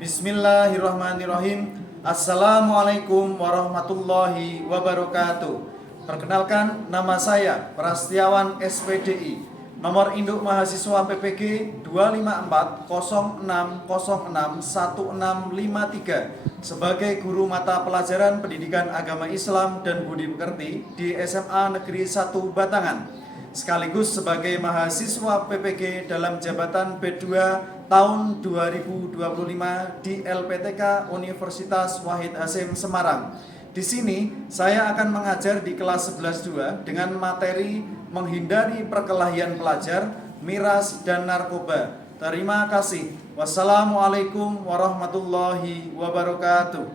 Bismillahirrahmanirrahim. Assalamualaikum warahmatullahi wabarakatuh. Perkenalkan, nama saya Prastiawan SPDI, nomor induk mahasiswa PPG 25406061653 sebagai guru mata pelajaran Pendidikan Agama Islam dan Budi Pekerti di SMA Negeri 1 Batangan, sekaligus sebagai mahasiswa PPG dalam jabatan B2 tahun 2025 di LPTK Universitas Wahid Hasyim Semarang. Di sini saya akan mengajar di kelas 11-2 dengan materi menghindari perkelahian pelajar, miras, dan narkoba. Terima kasih. Wassalamualaikum warahmatullahi wabarakatuh.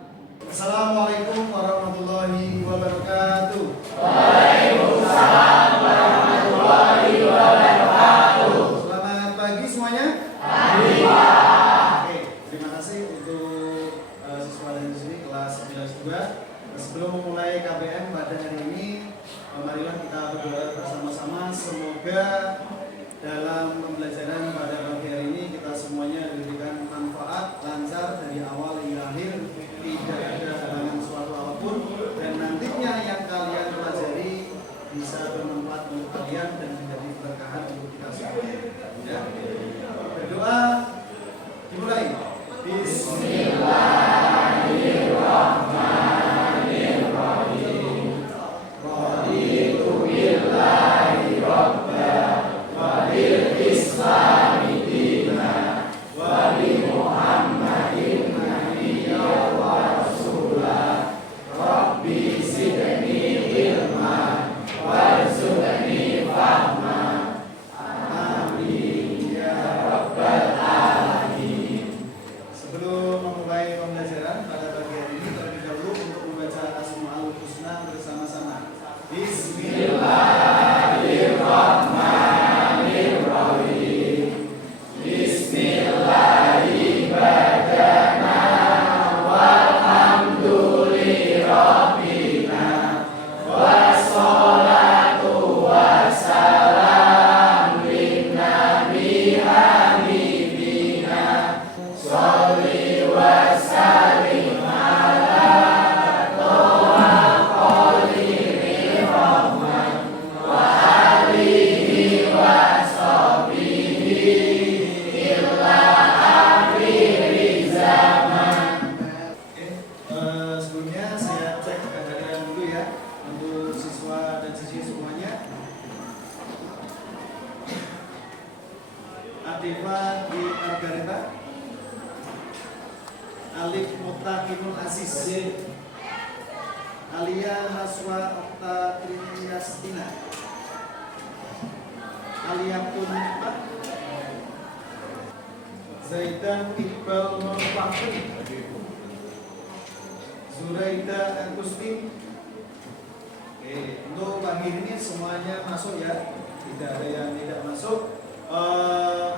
Assalamualaikum warahmatullahi wabarakatuh. Waalaikumsalam warahmatullahi wabarakatuh. Selamat pagi semuanya. Pagi. Oke, terima kasih untuk siswa dari sini kelas 11-2. Sebelum memulai KBM pada hari ini, marilah kita berdoa bersama-sama. Semoga dalam pembelajaran pada pagi hari ini kita semuanya diberikan manfaat, lancar dari awal hingga akhir, tidak ada halangan suatu apapun, dan nantinya yang kalian pelajari bisa bermanfaat untuk kalian dan menjadi berkahan untuk kita semua. Ya. Berdoa dimulai. Bismillahirrahmanirrahim. Raditu billahi rabba wa bil islami dina wa bi Muhammadin nabiyya wa rasulah. Rabbi zidni ilman warzuqni fahma. Amin ya rabbal alamin. Sebelum memulai pembelajaran pada pagi hari ini, terlebih dahulu untuk membaca Asmaul Husna bersama-sama. Bismillahirrahmanirrahim. Bismillahirrahmanirrahim. Walhamdulillahirrabbina wassalatu wassalam linnabi habibina sholli wa sallim ala toha khalili rahman wa alihi wa sahbihi illa akhiri zaman. Sebelumnya saya cek kehadiran dulu ya untuk siswa dan siswi semuanya. Adifa di Margarita, Alif Mutakinul Aziz, Alia Naswa Okta Triniastina, Alia Tunpa, Zaidan Iqbal Nurfahri, Zuraida Agustin. Oke, untuk pagi ini semuanya masuk ya, tidak ada yang tidak masuk.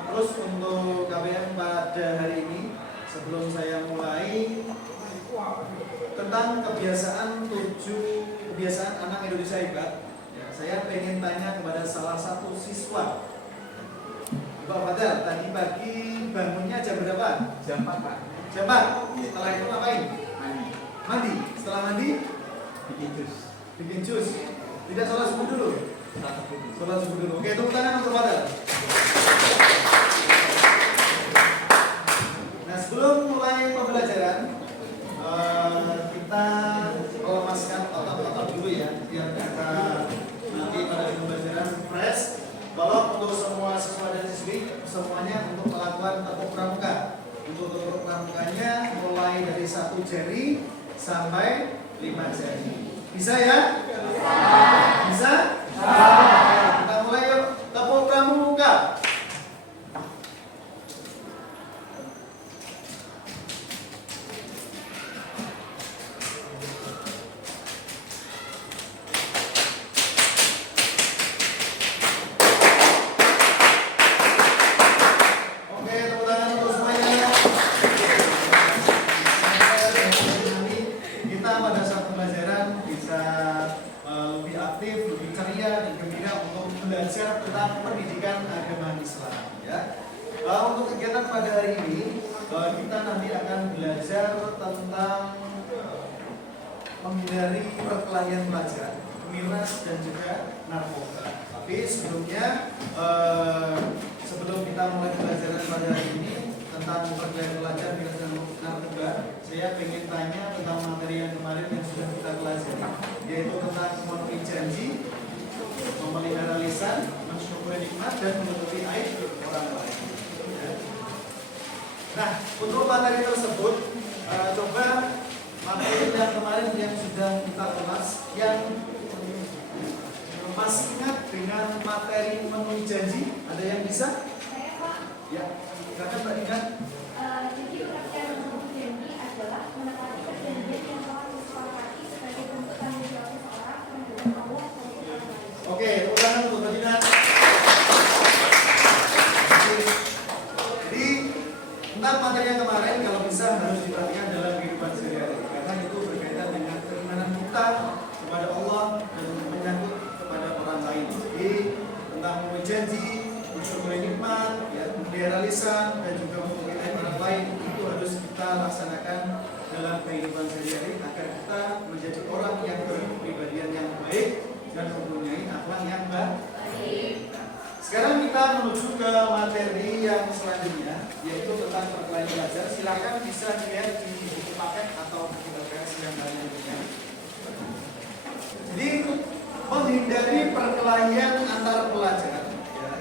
Terus untuk KBM pada hari ini, sebelum saya mulai tentang kebiasaan anak Indonesia hebat, ya, saya pengen tanya kepada salah satu siswa. Pak Fadal, tadi pagi bangunnya jam berapa? Jam 4, Pak. Jam 4. Setelah itu ngapain? Mandi. Setelah mandi? Bikin jus. Tidak sholat subuh dulu? Sholat subuh dulu. Oke, tepuk tangan untuk Fadal. Nah, sebelum mulai pembelajaran, kita melemaskan otot-otot dulu ya, biar kita nanti pada pembelajaran fresh. Kalau untuk semua siswa dan siswi, semuanya untuk melakukan tepuk pramuka. Untuk tepuk pramukanya mulai dari 1 jari sampai 5 jari. Bisa ya? Bisa? Kita mulai yuk. Tepuk pramuka. Oke, tepuk tangan untuk semuanya. Kita pada saat pembelajaran bisa lebih aktif, lebih ceria, lebih kita nanti akan belajar tentang menghindari perkelahian pelajar, miras dan juga narkoba. Tapi sebelumnya, sebelum kita mulai pelajaran pada hari ini tentang perkelahian pelajar, miras dan narkoba, saya ingin tanya tentang materi yang kemarin yang sudah kita pelajari, yaitu tentang memenuhi janji, memelihara lisan, mensyukuri nikmat dan menutupi aib orang lain. Nah, untuk materi tersebut, coba materi yang kemarin yang sudah kita ulas, yang masih ingat dengan materi memenuhi janji, ada yang bisa? Ya, silakan Mbak Ina. Jadi rangkaian memenuhi janji adalah menepati perjanjian yang telah disepakati sebagai bentuk tanggung jawab seseorang terhadap Allah dan orang lain. Oke, tepuk tangan untuk Mbak Ina. Jadi tentang materi yang kemarin, kalau bisa harus diperhatikan dalam kehidupan sehari-hari, karena itu berkaitan dengan keimanan kita kepada Allah dan menyangkut kepada orang lain. Jadi tentang memenuhi janji, mensyukuri nikmat, ya, memelihara lisan dan juga memuliakan orang lain, itu harus kita laksanakan dalam kehidupan sehari-hari agar kita menjadi orang yang berkepribadian yang baik dan mempunyai akhlak yang baik. Sekarang kita menuju ke materi yang selanjutnya, yaitu tentang perkelahian pelajar. Silakan bisa dilihat di buku paket atau buku LPS yang lainnya. Jadi menghindari perkelahian antar pelajar, ya,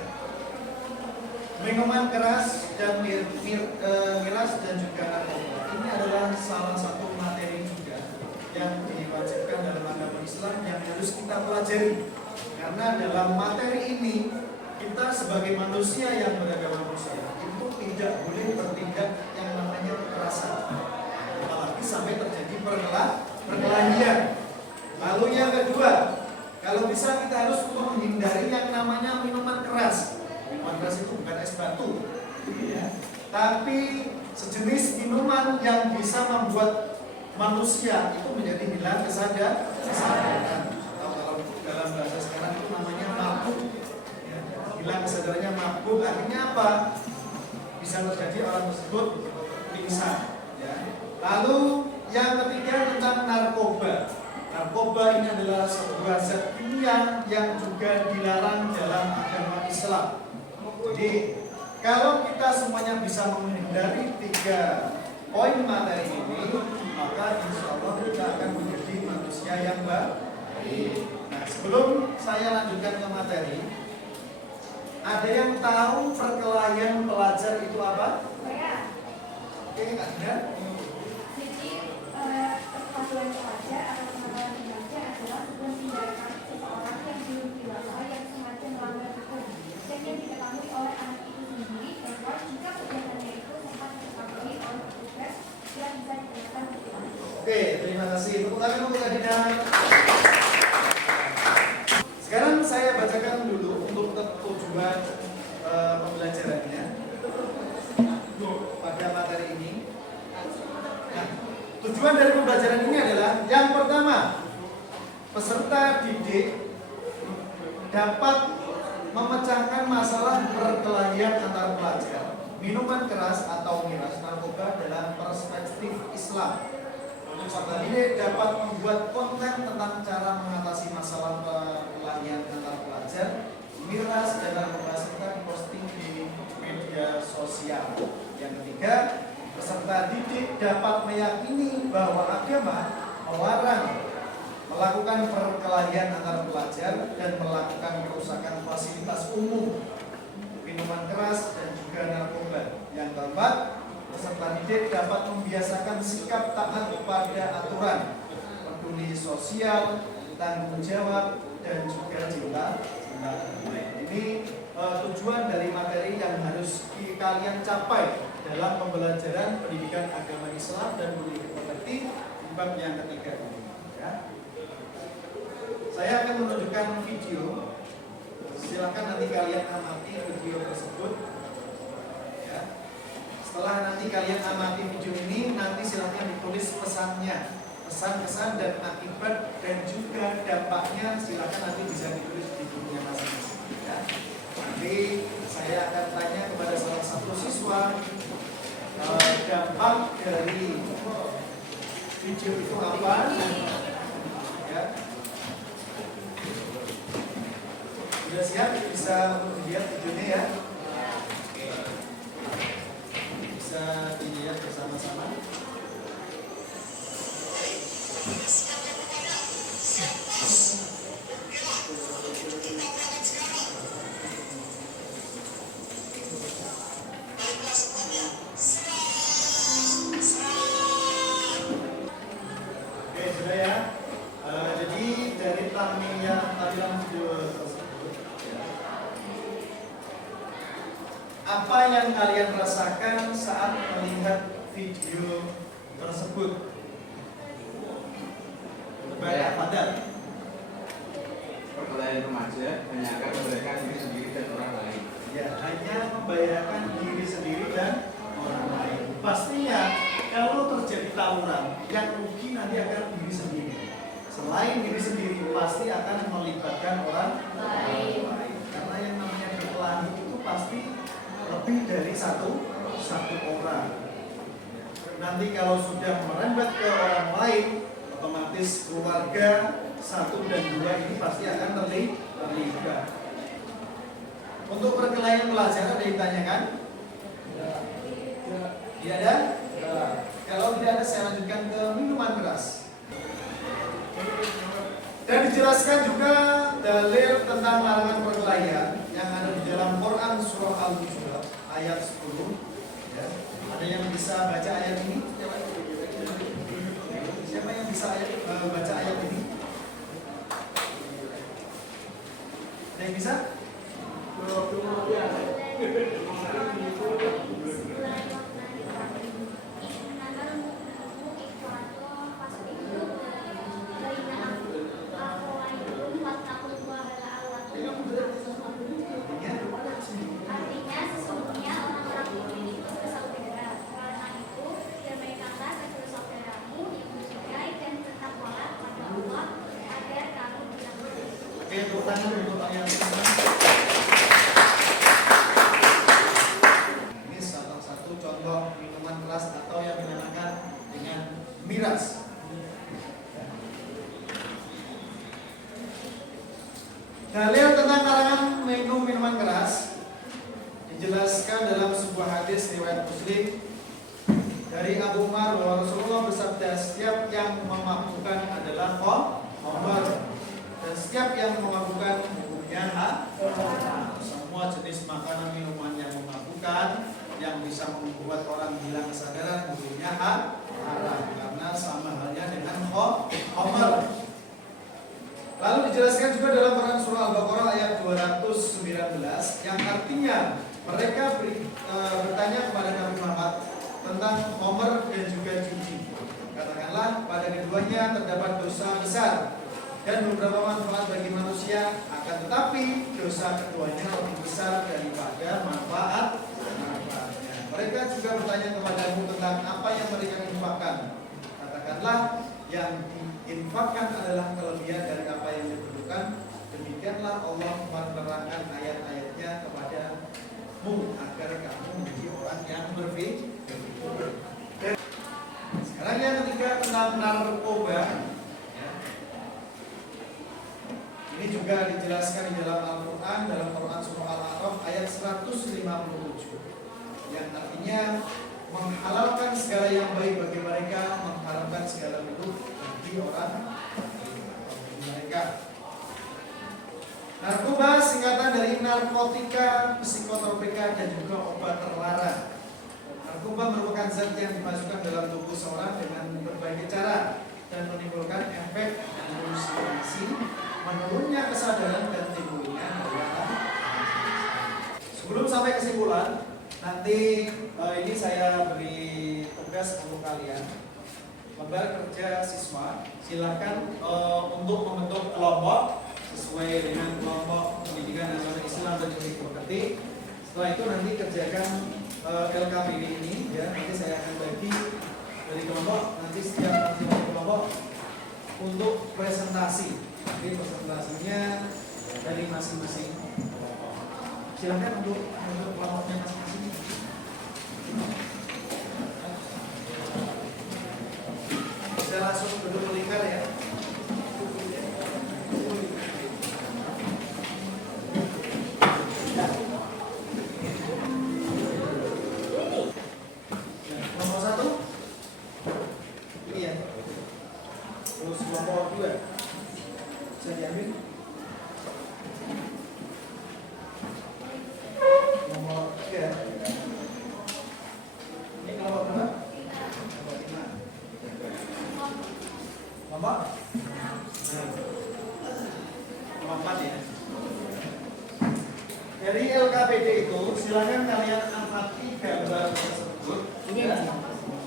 minuman keras dan miras dan juga narkoba. Ini adalah salah satu materi juga yang diwajibkan dalam agama Islam yang harus kita pelajari. Karena dalam materi ini kita sebagai manusia yang beragama Muslim itu tidak boleh bertindak yang namanya kekerasan, apalagi sampai terjadi perkelahian. Lalu yang kedua, kalau bisa kita harus menghindari yang namanya minuman keras. Minuman keras itu bukan es batu, ya, tapi sejenis minuman yang bisa membuat manusia itu menjadi hilang kesadaran. Atau kalau dalam bahasa sekarang itu namanya mabuk. Hilang kesadarannya, mabuk, akhirnya apa? Bisa terjadi orang tersebut pingsan, ya. Lalu yang ketiga tentang narkoba. Narkoba ini adalah sebuah zat kimia yang juga dilarang dalam agama Islam. Jadi kalau kita semuanya bisa menghindari 3 poin materi ini, maka insya Allah kita akan menjadi manusia yang baik. Nah, sebelum saya lanjutkan ke materi, ada yang tahu perkelahian pelajar itu apa? Saya. Oke, Kak Dina. Jadi perpaduan pelajar atau pengenalan pelajar adalah sebuah tindakan seseorang yang belum dewasa yang sengaja melanggar hukum dan yang diketahui oleh anak itu sendiri, bahwa jika kegiatannya itu sempat diketahui oleh petugas, dia bisa dikenakan hukuman. Oke, terima kasih. Tepuk tangan untuk Kak Dina. Sekarang saya bacakan dulu untuk tujuan pembelajarannya pada materi ini. Nah, tujuan dari pembelajaran ini adalah yang pertama, peserta didik dapat memecahkan masalah perkelahian antar pelajar, minuman keras atau miras, narkoba dalam perspektif Islam. Peserta didik dapat membuat konten tentang cara mengatasi masalah perkelahian antar pelajar, miras dan narkoba serta diposting di media sosial. Yang ketiga, peserta didik dapat meyakini bahwa agama melarang melakukan perkelahian antar pelajar dan melakukan kerusakan fasilitas umum, minuman keras dan juga narkoba. Yang keempat, peserta didik dapat membiasakan sikap taat kepada aturan, peduli sosial, tanggung jawab, dan juga cinta. Ini tujuan dari materi yang harus kalian capai dalam pembelajaran pendidikan agama Islam dan budaya pekerti di bab yang ketiga ini. Ya. Saya akan menunjukkan video. Silakan nanti kalian amati video tersebut. Ya. Setelah nanti kalian amati video ini, nanti silakan ditulis pesannya, pesan-pesan dan akibat dan juga dampaknya. Silakan nanti bisa ditulis di bukunya masing-masing. Ya. Nanti saya akan tanya kepada salah satu siswa dampak dari video itu apa? Ya. Sudah siap? Bisa lihat videonya ya? Bisa dilihat bersama-sama. Oke, sudah ya. Jadi dari tampilan video tersebut, apa yang kalian rasakan saat melihat video tersebut? Banyak padat. Perkelahian remaja hanya akan membahayakan diri sendiri dan orang lain. Ya, hanya membahayakan diri sendiri dan orang lain. Pastinya kalau terjadi tawuran, yang rugi nanti akan diri sendiri. Selain diri sendiri, pasti akan melibatkan orang lain. Karena yang namanya berkelahi itu pasti lebih dari satu orang. Nanti kalau sudah merembet ke orang lain, otomatis keluarga 1 dan 2 ini pasti akan terlibat. Untuk perkelahian pelajar ada yang ditanyakan? Tidak ada? Kalau tidak ada, saya lanjutkan ke minuman keras. Dan dijelaskan juga dalil tentang larangan perkelahian yang ada di dalam Quran surah Al-Hujurat ayat 10. Ya. Ada yang bisa baca ayat ini? Siapa yang bisa baca ayat ini? Ada yang bisa? Artinya sesungguhnya orang-orang mukmin itu bersaudara. Karena itu, damaikanlah kedua saudaramu yang mencintai dan bertakwalah kepada Allah agar kamu diampuni. Oke, tepuk tangan untuk ayat ini. Ini salah satu contoh minuman keras atau yang dinamakan dengan miras. Dalil tentang larangan minum minuman keras dijelaskan dalam sebuah hadis riwayat Muslim dari Abu Umar bahwa Rasulullah bersabda, setiap yang memabukkan adalah khamr dan setiap yang memabukkan hukumnya haram. Semua jenis makanan minuman yang memabukkan yang bisa membuat orang hilang kesadaran hukumnya haram karena sama halnya dengan khamr. Lalu dijelaskan juga dalam Quran surah Al-Baqarah ayat 219 yang artinya mereka bertanya kepada Nabi Muhammad tentang khamr dan juga judi. Katakanlah pada keduanya terdapat dosa besar dan beberapa manfaat bagi manusia, akan tetapi dosa keduanya lebih besar daripada manfaatnya. Mereka juga bertanya kepadamu tentang apa yang mereka infakkan. Katakanlah yang diinfakkan adalah kelebihan dari apa yang diperlukan. Demikianlah Allah menerangkan ayat-ayatnya kepadamu agar kamu menjadi orang yang berpikir. Sekarang yang ketiga tentang narkoba. Ini juga dijelaskan di dalam Al-Quran, dalam Quran surah Al-A'raf ayat 157 yang artinya menghalalkan segala yang baik bagi mereka, mengharamkan segala buruk bagi orang mereka. Narkoba singkatan dari narkotika, psikotropika, dan juga obat terlarang. Narkoba merupakan zat yang dimasukkan dalam tubuh seorang dengan berbagai cara dan menimbulkan efek halusinasi, menurunnya kesadaran dan timbulnya gejala. Sebelum sampai kesimpulan, nanti ini saya beri tugas untuk kalian. Lembar kerja siswa, silakan untuk membentuk kelompok sesuai dengan kelompok pendidikan agama Islam dan budi pekerti. Setelah itu nanti kerjakan LKPD ini, ya. Nanti saya akan bagi dari kelompok, nanti setiap masing-masing kelompok untuk presentasi. Jadi presentasinya dari masing-masing kelompok. Silakan untuk kelompoknya masing-masing. bisa langsung duduk melingkar ya. Nomor 1 ini ya. Terus nomor 2 bisa diambil. Nomor 3 ini nomor berapa? Nomor 5. Nomor 4 ya. Dari LKPD itu silakan kalian amati gambar tersebut.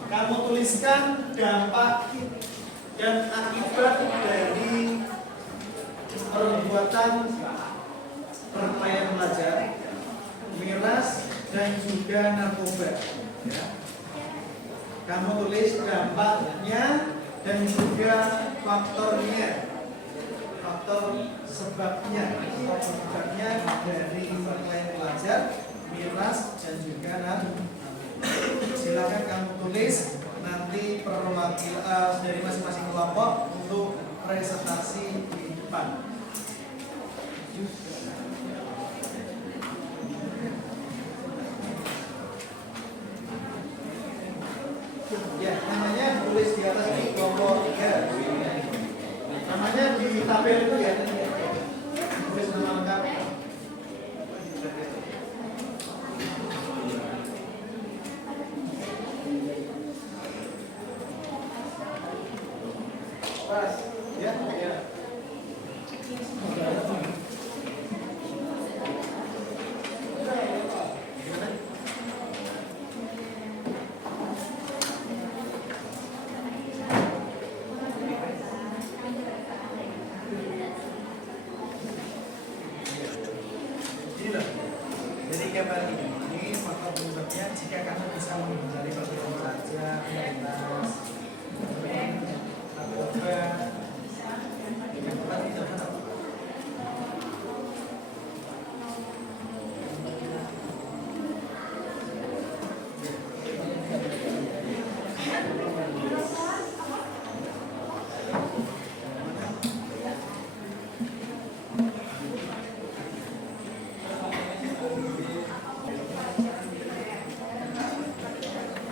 Kamu tuliskan dampak dan akibat dari perbuatan perkelahian pelajar, miras dan juga narkoba. Ya. Kamu tulis dampaknya dan juga faktornya, faktor sebabnya dari perkelahian pelajar, miras dan juga narkoba. Silakan kamu tulis nanti perwakilan dari masing-masing kelompok untuk presentasi di depan. Ya, namanya tulis di atas ini kelompok 3. Namanya di tabel itu ya. Tulis nama lengkap. Pas, ya, ya. Inilah. Jadi gambar ini faktor penyebabnya jika kamu bisa menghindari perkelahian saja, miras, narkoba, yang tempat tidak benar.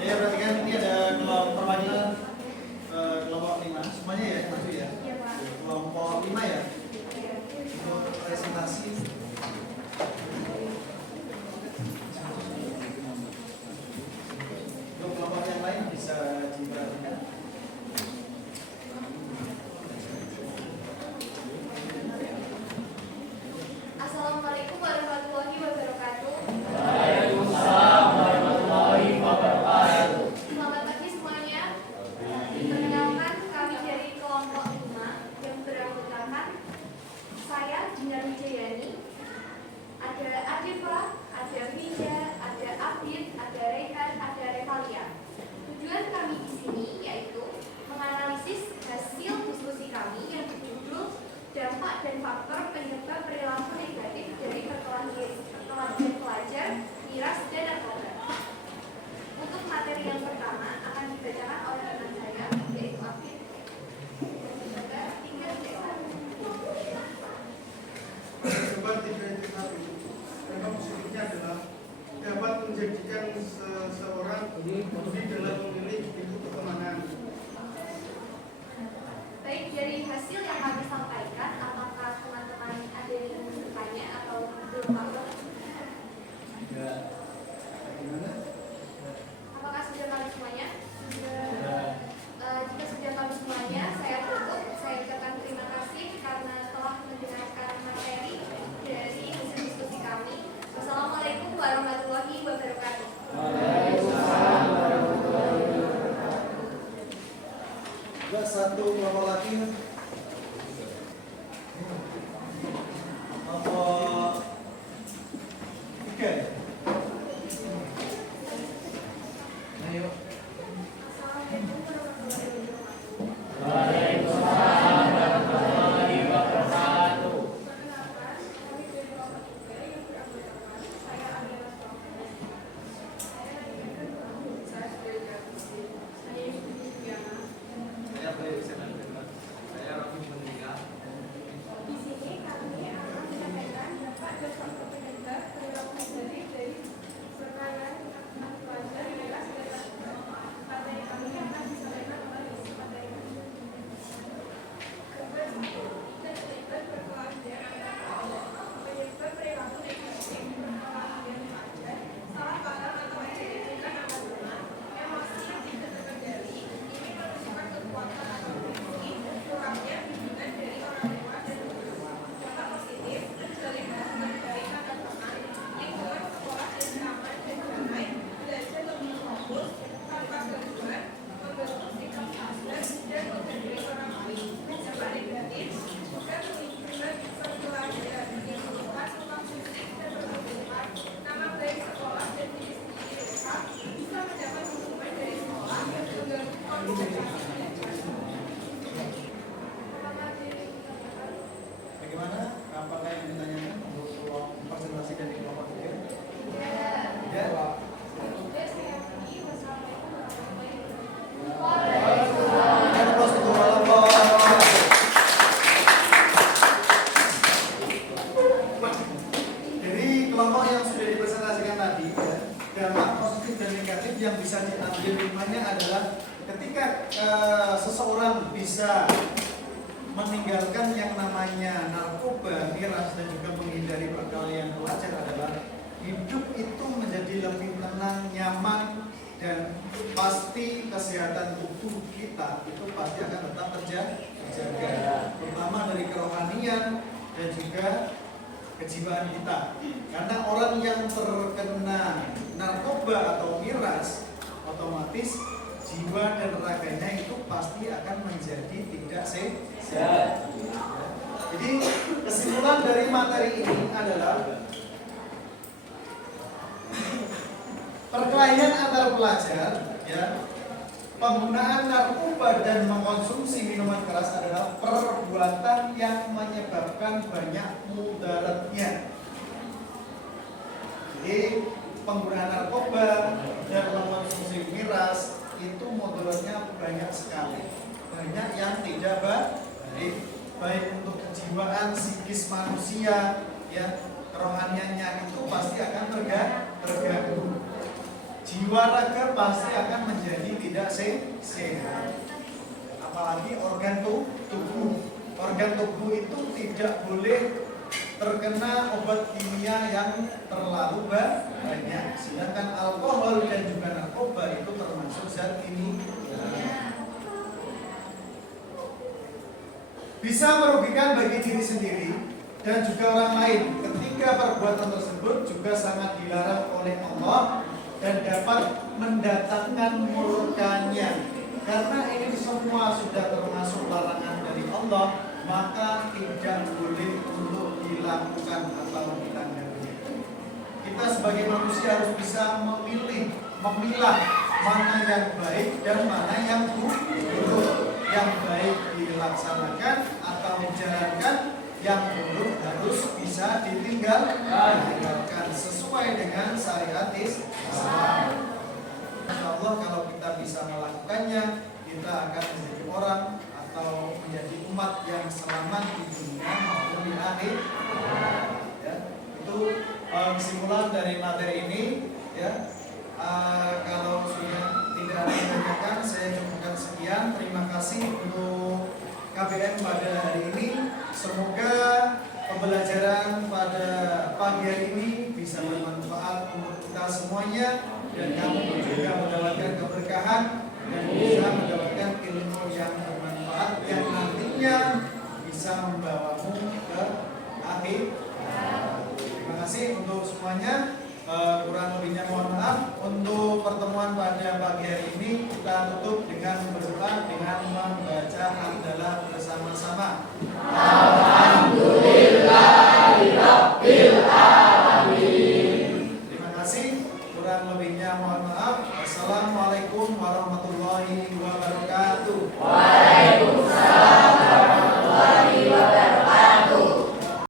Ya, berarti kan ini ada kelompok perwakilan kelompok 5 semuanya ya, maju ya. Kelompok 5 ya. Untuk presentasi. Untuk kelompok yang lain bisa diperhatikan. Assalamualaikum warahmatullahi wabarakatuh. Selamat pagi semuanya. Perkenalkan, kami dari kelompok 5 yang beranggotakan saya Dinar Wijayani, ada Adifa, ada Mija, ada Abid, ada Rehan, ada Revalia. Tujuan kami di sini yaitu menganalisis hasil diskusi kami yang berjudul dampak dan faktor penyebab perilaku negatif dari perkelahian pelajar, miras, dan narkoba. Untuk materi yang pertama akan dibacakan oleh teman saya, yaitu Afid. Coba diidentifikasi. Dampak positifnya adalah dapat menjadikan seseorang lebih dalam memilih ilmu pertemanan. Baik, dari hasil yang kami sampaikan, apakah teman-teman ada yang bertanya atau belum paham? Apakah sudah paham semuanya? Jika sudah paham semuanya, saya tutup. Saya ucapkan terima kasih karena telah mendengarkan materi dari hasil diskusi kami. Wassalamualaikum warahmatullahi wabarakatuh. Juga satu kelompok lagi. Kelompok 3 ya. Ayo. Assalamualaikum warahmatullahi wabarakatuh. Waalaikumsalam warahmatullahi wabarakatuh. Perkenalkan, kami dari kelompok 3 yang beranggotakan saya adalah kelompok. Saya dari kelompok saya sudah saya Yudi Diana. Ya, baik. adalah ketika seseorang bisa meninggalkan yang namanya narkoba, miras, dan juga menghindari perkelahian pelajar adalah hidup itu menjadi lebih tenang, nyaman, dan pasti kesehatan tubuh kita itu pasti akan tetap terjaga, terutama dari kerohanian dan juga kejiwaan kita. Karena orang yang terkena narkoba atau miras, otomatis jiwa dan raganya itu pasti akan menjadi tidak sehat. Jadi kesimpulan dari materi ini adalah perkelahian antar pelajar, ya, penggunaan narkoba dan mengkonsumsi minuman keras adalah perbuatan yang menyebabkan banyak mudaratnya. Jadi penggunaan narkoba dan mengkonsumsi miras itu mudaratnya banyak sekali, banyak yang tidak baik untuk kejiwaan, psikis manusia, ya, kerohaniannya itu pasti akan terganggu. Jiwa raga pasti akan menjadi tidak sehat. Apalagi organ tubuh. Organ tubuh itu tidak boleh terkena obat kimia yang terlalu banyak. Sedangkan alkohol dan juga narkoba itu termasuk zat kimia. Bisa merugikan bagi diri sendiri dan juga orang lain. Ketika perbuatan tersebut juga sangat dilarang oleh Allah dan dapat mendatangkan murkanya. Karena ini semua sudah termasuk larangan dari Allah, maka tidak boleh untuk dilakukan atau ditanggapi. Kita sebagai manusia harus bisa memilah mana yang baik dan mana yang buruk. Yang baik dilaksanakan atau dijalankan, yang buruk harus bisa ditinggalkan sesuai dengan syariat Islam. Insyaallah kalau kita bisa melakukannya, kita akan menjadi orang atau menjadi umat yang selamat di dunia maupun di akhir. Ya, itu kesimpulan dari materi ini. Ya, kalau sudah tidak ada yang ditanyakan, saya cukupkan sekian. Terima kasih untuk KBM pada hari ini. Semoga pembelajaran pada pagi hari ini bisa bermanfaat untuk kita semuanya, dan kamu juga mendapatkan keberkahan dan bisa mendapatkan ilmu yang bermanfaat yang nantinya bisa membawamu ke akhir. Terima kasih untuk semuanya. Kurang lebihnya mohon maaf. Untuk pertemuan pada pagi hari ini kita tutup dengan berdoa dengan membaca hamdalah bersama-sama. Alhamdulillah.